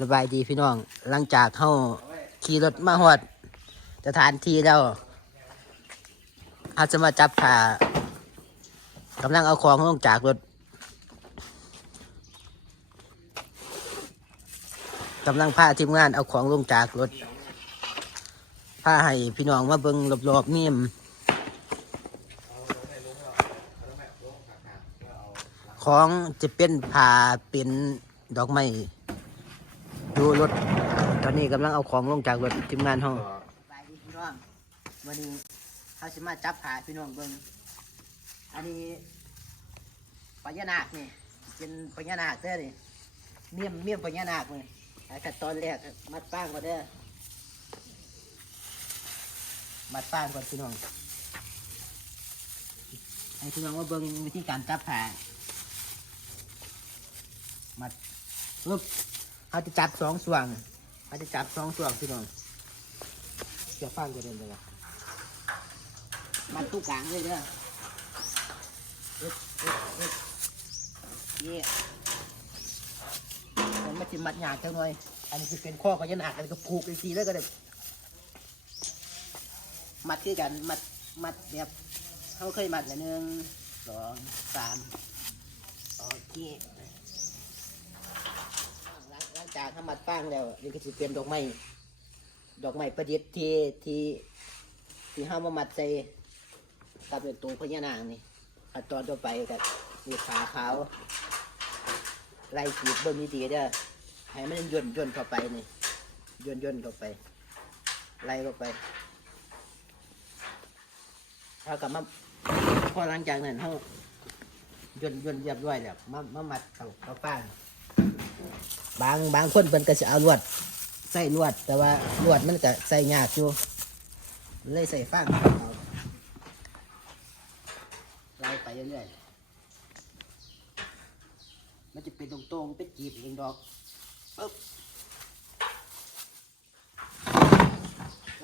สบายดีพี่น้อง หลังจากเข้าขี่รถมาหอดสถานที่แล้วอาจจะมาจับขากำลังเอาของลงจากรถกำลังพาทีมงานเอาของลงจากรถพาให้พี่น้องมาเบิ่งรอบๆนี่มของจะเป็นผ้าเป็นดอกไม้ ดูรถ ตอนนี้กำลังเอาของลงจากรถทีมงานห้องไปดีพี่น้องวันนี้เขาจะมาจับขาพี่น้องเบิ่งอันนี้พญญานาคนี่เป็นพญญานาคเด้อนี่เมี่ยมเมี่ยมพญญานาคเลยแต่ขั้นตอนแรกมัดป้างก่อนเด้อมัดป้างก่อนพี่น้องให้พี่น้องมาเบิ่งวิธีการจับขามัดปึ๊บ เขาจะจับสองส่วงเขาจะจับสองส่วงพี่น้องเสียฟังจะเดินไปละมัดตู้กลางเลยเด้อเย่มันม่จิมัดหยาดจังหน่อยอันนี้คือเป็นข้อก็ยันหักอันนี้ก็ผูกอีกทีแล้วก็ได้มัดคือกันมัดมัดแบบเขาเคยมัดกันหนึ่งสองสามโอเค จากทำมัดป้างแล้วนี่ก็จะเป็นดอกไม้ดอกไม้ประดิษฐ์ที่ที่ที่ห้ามามัดใส่กับเป็นตัวพญานาคนี่ขั้นตอนต่อไปกับมีขาขาวไล่ขีดเบิ้งดีๆเด้อให้มันย่นย่นเข้าไปนี่ย่นย่นเข้าไป ไล่เข้าไปถ้ากลับมาพอหลังจากนั้นเขาย่นย่นเรียบร้อยแล้วมามามัดเข้าเข้าป้าง บางบางคนเป็นก็จะเอาลวดใส่ลวด แต่ว่าลวดมันก็ใส่ยากอยู่เลยใส่ฟางเอาไล่ไปเรื่อยๆมันจะเป็นตรงๆเป็นกีบเองดอกปึ๊บ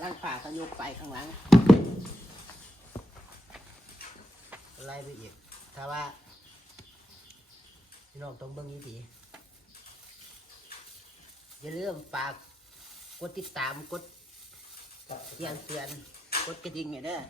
ล่างผ่าก็ยกไปข้างหลังไล่ไปอีกถ้าว่าพี่น้องต้องเบิ่งนี้ดี อย่าลืมฝากกดติดตามกดแจ้งเตือนกดกระดิ่งเนี่ยเด้อ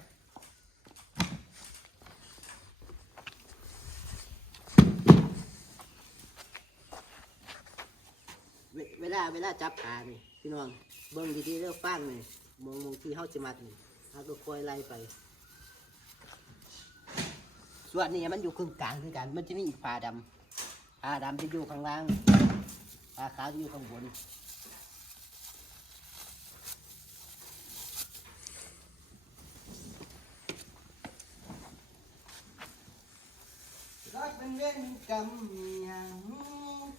เวเวลาเวลาจับขานี่พี่น้องเบิ่งดีๆเรื่องฟังนี่มองมองที่เฮาสิมัดนี่เอาตัวคอยไล่ไป ส่วนนี้มันอยู่ครึ่งกลางคือกัน มันจะมีอีกผ้าดำผ้าดำจะอยู่ข้างล่าง ผ้าขาวจะอยู่ข้างบนรักเป็นเวรกรรมอย่าง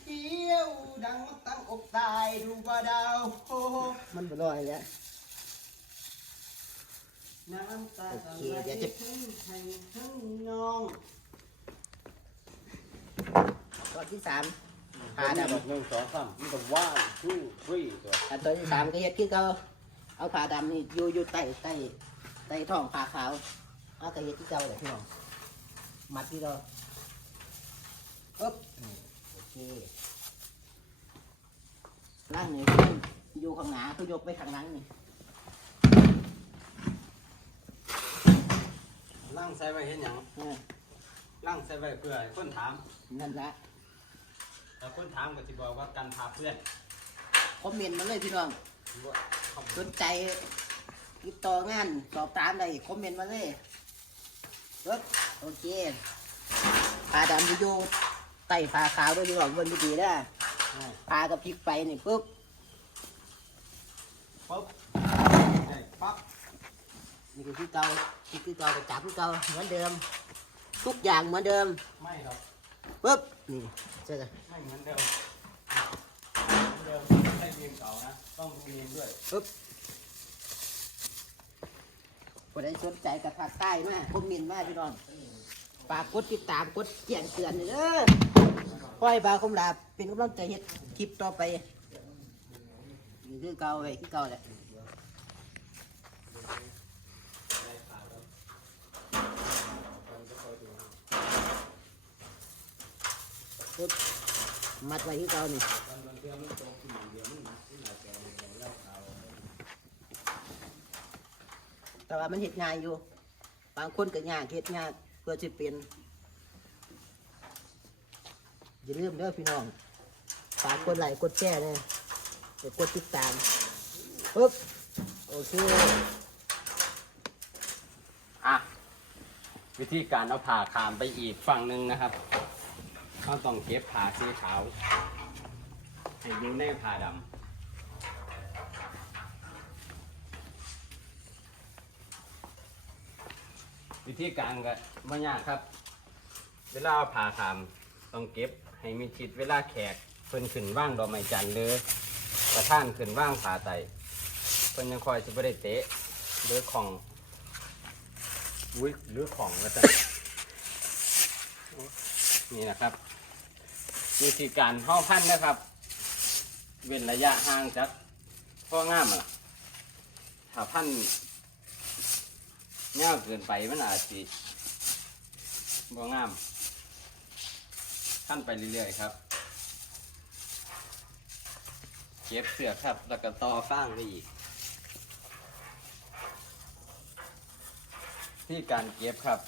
เที่ยวดังตั้งอกตายดูว่าดาวโอ้โหมันบ่ลอยแล้วน้ำตาโอเคเดี๋ยวจะทั้งไทยทั้งน้องตอนที่สาม ผ้าดำหนึ่งสองสามมันก็ว้าวทูทรีตัวอันตอนที่สามก็เฮ็ดคือเขาเอาผ้าดำนี่อยู่อยู่ใต้ใต้ใต้ท้องผ้าขาวเอาก็เฮ็ดที่เก่าเลยพี่น้องมัดที่เราปึ๊บนี่โอเคล่างนี่อยู่ข้างหน้าเขายกไปข้างหลังนี่ล่างใส่ไว้เห็นหยังเออล่างใส่ไว้เพื่อให้คนถามนั่นละ แต่คนถามก็สิบอกว่ากันพาเพื่อนคอมเมนต์มาเลยพี่น้องว่าเขาสนใจติดต่องานสอบถามได้คอมเมนต์มาเลยปึ๊บโอเคผ้าดำที่อยู่ใต้ผ้าขาวด้วยพี่น้องเบิ่งดีๆนะปลากับพริกไฟนี่ปุ๊บปุ๊บได้ปั๊บนี่คือที่เก่าที่คือเก่าก็จับที่เก่าเหมือนเดิม ทุกอย่างเหมือนเดิมไม่หรอกปุ๊บ นี่เจอกันไม่เหมือนเดิมเหมือนเดิมไม่เรียนเก่านะต้องดูเรียนด้วยปุ๊บคนใดสนใจกับภาคใต้มาคอมเมนต์มาพี่น้องฝากกดติดตามกดแจ้งเตือนเลยเด้อค่อยบาคมลาเป็นกำลังใจเฮ็ดคลิปต่อไปนี่คือเก่าไว้คือเก่าแหละ ปุ๊บมัดไว้ที่เก่านี่แต่ว่ามันเห็ดง่ายอยู่ บางคนก็ยากเห็ดยากเพื่อจะเปลี่ยนอย่าลืมเด้อพี่น้องฝากกดไลค์กดแชร์นะเดี๋ยวกดติดตามปุ๊บโอเคอะวิธีการเอาผ่าขามไปอีกฝั่งหนึ่งนะครับ เราต้องเก็บผ่าสีขาวให้อยู่ในผ่าดำวิธีการก็ไม่ยากครับ เวลาผ่าขามต้องเก็บให้มีชิดเวลาแขกเพิ่นขึ้นว่างดอกไม้จันทร์หรือประท่านขึ้นว่างผ่าไตเพิ่นยังคอยจะไม่ได้เตะหรือของอุ้ยหรือของแล้วจ้ะนี่นะครับ วิธีการห่อพันธุ์นะครับ เว้นระยะห่างจากพ่องามอะถ้าพันธุ์เงาวเกินไปมันอาจจะบ่งามพันธุ์ไปเรื่อยๆครับ เก็บเสือครับ แล้วก็ต่อข้างไปอีกที่การเก็บครับ